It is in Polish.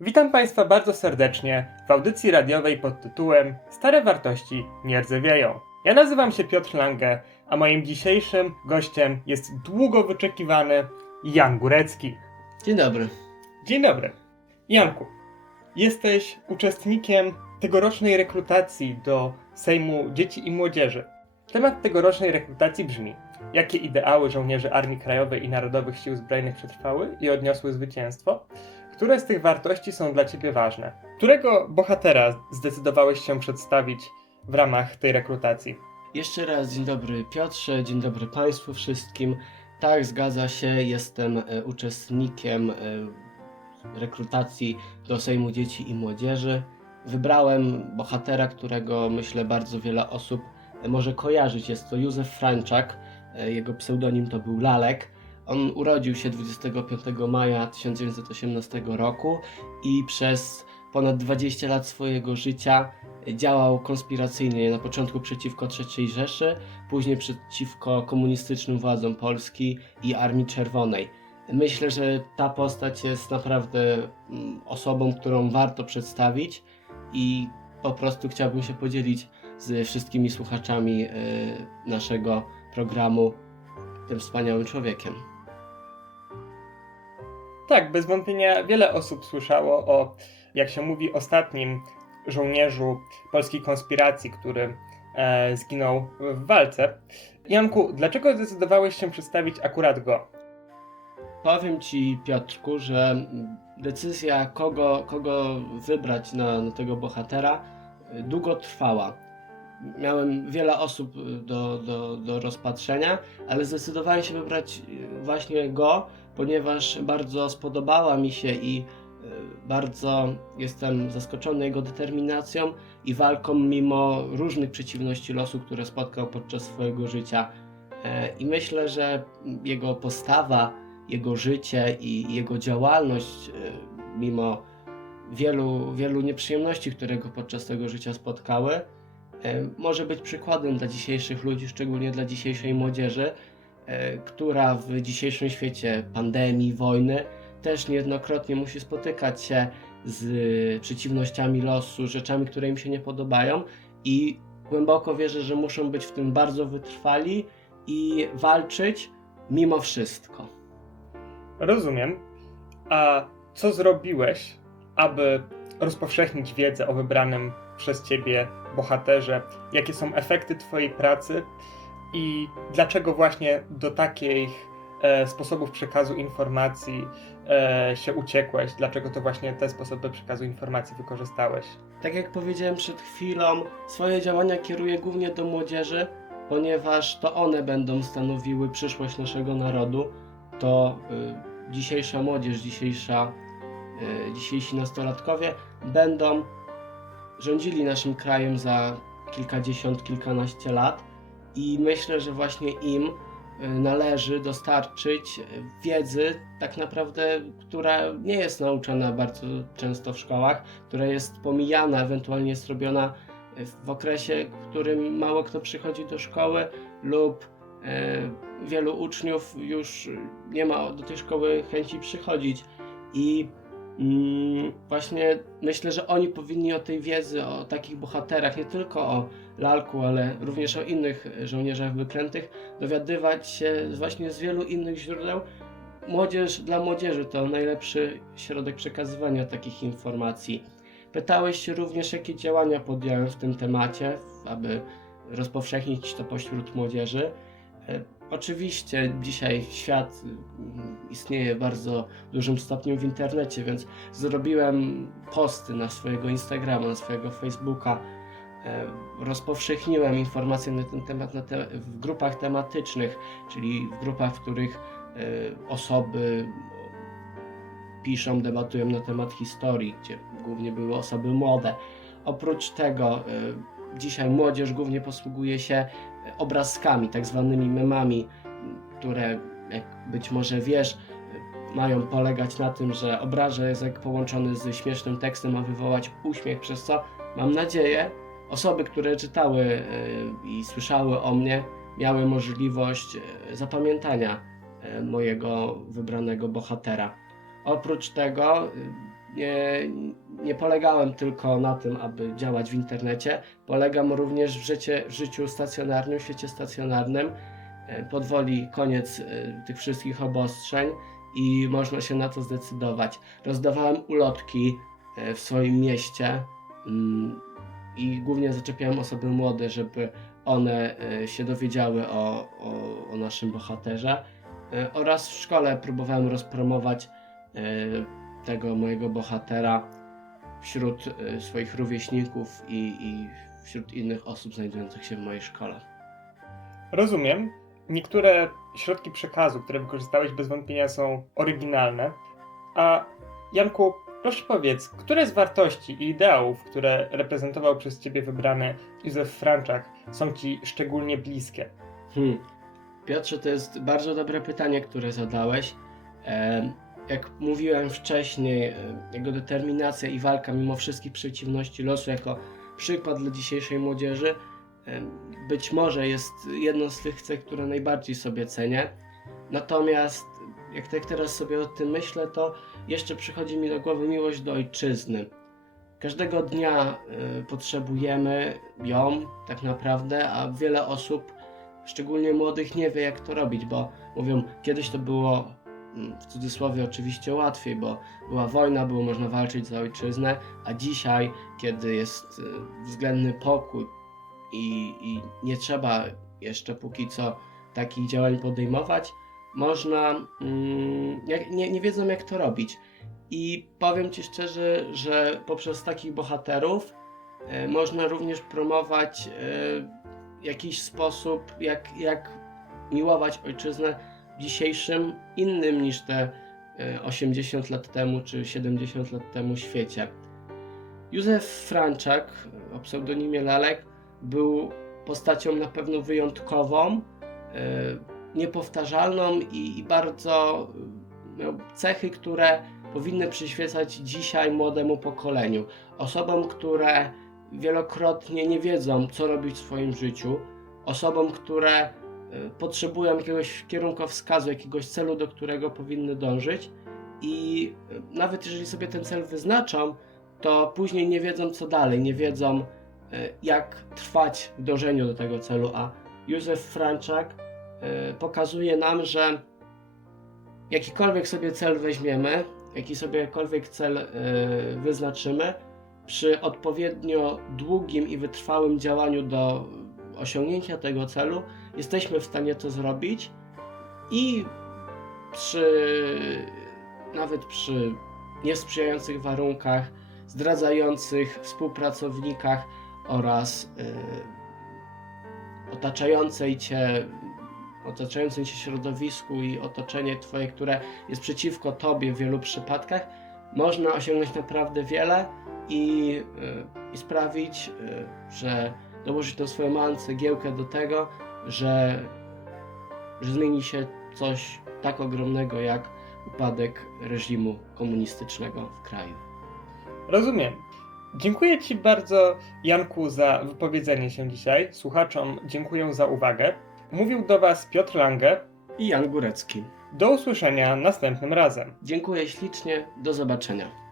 Witam Państwa bardzo serdecznie w audycji radiowej pod tytułem Stare wartości nie rdzewieją. Ja nazywam się Piotr Lange, a moim dzisiejszym gościem jest długo wyczekiwany Jan Górecki. Dzień dobry. Dzień dobry. Janku, jesteś uczestnikiem tegorocznej rekrutacji do Sejmu Dzieci i Młodzieży. Temat tegorocznej rekrutacji brzmi: Jakie ideały żołnierzy Armii Krajowej i Narodowych Sił Zbrojnych przetrwały i odniosły zwycięstwo? Które z tych wartości są dla Ciebie ważne? Którego bohatera zdecydowałeś się przedstawić w ramach tej rekrutacji? Jeszcze raz dzień dobry Piotrze, dzień dobry Państwu wszystkim. Tak, zgadza się, jestem e, uczestnikiem e, rekrutacji do Sejmu Dzieci i Młodzieży. Wybrałem bohatera, którego myślę bardzo wiele osób e, może kojarzyć. Jest to Józef Franczak, jego pseudonim to był Lalek. On urodził się 25 maja 1918 roku i przez ponad 20 lat swojego życia działał konspiracyjnie na początku przeciwko III Rzeszy, później przeciwko komunistycznym władzom Polski i Armii Czerwonej. Myślę, że ta postać jest naprawdę mm, osobą, którą warto przedstawić i po prostu chciałbym się podzielić z wszystkimi słuchaczami e, naszego programu tym wspaniałym człowiekiem. Tak, bez wątpienia wiele osób słyszało o, jak się mówi, ostatnim żołnierzu polskiej konspiracji, który e, zginął w walce. Janku, dlaczego zdecydowałeś się przedstawić akurat go? Powiem Ci, Piotrku, że decyzja, kogo, kogo wybrać na, na tego bohatera, długo trwała. Miałem wiele osób y, do, do, do rozpatrzenia, ale zdecydowałem się wybrać y, właśnie go, ponieważ bardzo spodobała mi się i y, bardzo jestem zaskoczony jego determinacją i walką mimo różnych przeciwności losu, które spotkał podczas swojego życia. E, I myślę, że jego postawa, jego życie i jego działalność, mimo wielu, wielu nieprzyjemności, które go podczas tego życia spotkały, może być przykładem dla dzisiejszych ludzi, szczególnie dla dzisiejszej młodzieży, e, która w dzisiejszym świecie pandemii, wojny też niejednokrotnie musi spotykać się z przeciwnościami losu, rzeczami, które im się nie podobają i głęboko wierzę, że muszą być w tym bardzo wytrwali i walczyć mimo wszystko. Rozumiem. A co zrobiłeś, aby rozpowszechnić wiedzę o wybranym przez ciebie bohaterze? Jakie są efekty twojej pracy i dlaczego właśnie do takich e, sposobów przekazu informacji e, się uciekłeś? Dlaczego to właśnie te sposoby przekazu informacji wykorzystałeś? Tak jak powiedziałem przed chwilą, swoje działania kieruję głównie do młodzieży, ponieważ to one będą stanowiły przyszłość naszego narodu. To y, dzisiejsza młodzież, dzisiejsza, dzisiejsi nastolatkowie będą rządzili naszym krajem za kilkadziesiąt, kilkanaście lat i myślę, że właśnie im y, należy dostarczyć wiedzy, tak naprawdę, która nie jest nauczana bardzo często w szkołach, która jest pomijana, ewentualnie jest robiona w okresie, w którym mało kto przychodzi do szkoły lub e, wielu uczniów już nie ma do tej szkoły chęci przychodzić. I właśnie myślę, że oni powinni o tej wiedzy, o takich bohaterach, nie tylko o Lalku, ale również o innych żołnierzach wyklętych, dowiadywać się właśnie z wielu innych źródeł. Młodzież dla młodzieży to najlepszy środek przekazywania takich informacji. Pytałeś się również, jakie działania podjąłem w tym temacie, aby rozpowszechnić to pośród młodzieży. E, Oczywiście dzisiaj świat mm, istnieje w bardzo dużym stopniu w internecie, więc zrobiłem posty na swojego Instagrama, na swojego Facebooka. E, Rozpowszechniłem informacje na ten temat na te, w grupach tematycznych, czyli w grupach, w których e, osoby piszą, debatują na temat historii, gdzie głównie były osoby młode. Oprócz tego y, dzisiaj młodzież głównie posługuje się obrazkami, tak zwanymi memami, które, jak być może wiesz, mają polegać na tym, że obrazek połączony z śmiesznym tekstem ma wywołać uśmiech, przez co mam nadzieję, osoby, które czytały y, i słyszały o mnie, miały możliwość y, zapamiętania y, mojego wybranego bohatera. Oprócz tego nie, nie polegałem tylko na tym, aby działać w internecie. Polegam również w, życie, w życiu stacjonarnym, w świecie stacjonarnym. E, Podwoli koniec e, tych wszystkich obostrzeń i można się na to zdecydować. Rozdawałem ulotki e, w swoim mieście mm, i głównie zaczepiałem osoby młode, żeby one się dowiedziały o, o, o naszym bohaterze. Oraz w szkole próbowałem rozpromować tego mojego bohatera wśród e, swoich rówieśników i, i wśród innych osób znajdujących się w mojej szkole. Rozumiem. Niektóre środki przekazu, które wykorzystałeś, bez wątpienia są oryginalne. A Janku, proszę powiedz, które z wartości i ideałów, które reprezentował przez ciebie wybrany Józef Franczak, są ci szczególnie bliskie? Hmm. Piotrze, to jest bardzo dobre pytanie, które zadałeś. Jak mówiłem wcześniej, em, jego determinacja i walka mimo wszystkich przeciwności losu jako przykład dla dzisiejszej młodzieży em, być może jest jedną z tych cech, które najbardziej sobie cenię. Natomiast jak tak teraz sobie o tym myślę, to jeszcze przychodzi mi do głowy miłość do ojczyzny. Każdego dnia y, potrzebujemy ją tak naprawdę, a wiele osób szczególnie młodych nie wie jak to robić, bo mówią, kiedyś to było w cudzysłowie oczywiście łatwiej, bo była wojna, było można walczyć za ojczyznę, a dzisiaj, kiedy jest y, względny pokój i, i nie trzeba jeszcze póki co takich działań podejmować, można, mm, nie, nie wiedzą jak to robić. I powiem Ci szczerze, że poprzez takich bohaterów e, można również promować e, jakiś sposób, jak, jak miłować ojczyznę dzisiejszym, innym niż te e, 80 lat temu czy 70 lat temu świecie. Józef Franczak o pseudonimie Lalek był postacią na pewno wyjątkową, e, niepowtarzalną i, bardzo e, miał cechy, które powinny przyświecać dzisiaj młodemu pokoleniu. Osobom, które wielokrotnie nie wiedzą, co robić w swoim życiu, osobom, które potrzebują jakiegoś kierunkowskazu, jakiegoś celu, do którego powinny dążyć i y, nawet jeżeli sobie ten cel wyznaczą, to później nie wiedzą, co dalej, nie wiedzą, y, jak trwać w dążeniu do tego celu, a Józef Franczak y, pokazuje nam, że jakikolwiek sobie cel weźmiemy, jaki sobiekolwiek cel y, wyznaczymy, przy odpowiednio długim i wytrwałym działaniu do osiągnięcia tego celu, jesteśmy w stanie to zrobić i przy nawet przy niesprzyjających warunkach, zdradzających współpracownikach oraz y, otaczającej cię otaczającym cię środowisku i otoczenie twoje, które jest przeciwko tobie w wielu przypadkach, można osiągnąć naprawdę wiele i, y, i sprawić, y, że dołożyć tą swoją małą cegiełkę do tego, że, że zmieni się coś tak ogromnego jak upadek reżimu komunistycznego w kraju. Rozumiem. Dziękuję Ci bardzo, Janku, za wypowiedzenie się dzisiaj. Słuchaczom dziękuję za uwagę. Mówił do Was Piotr Lange. I Jan Górecki. Do usłyszenia następnym razem. Dziękuję ślicznie, do zobaczenia.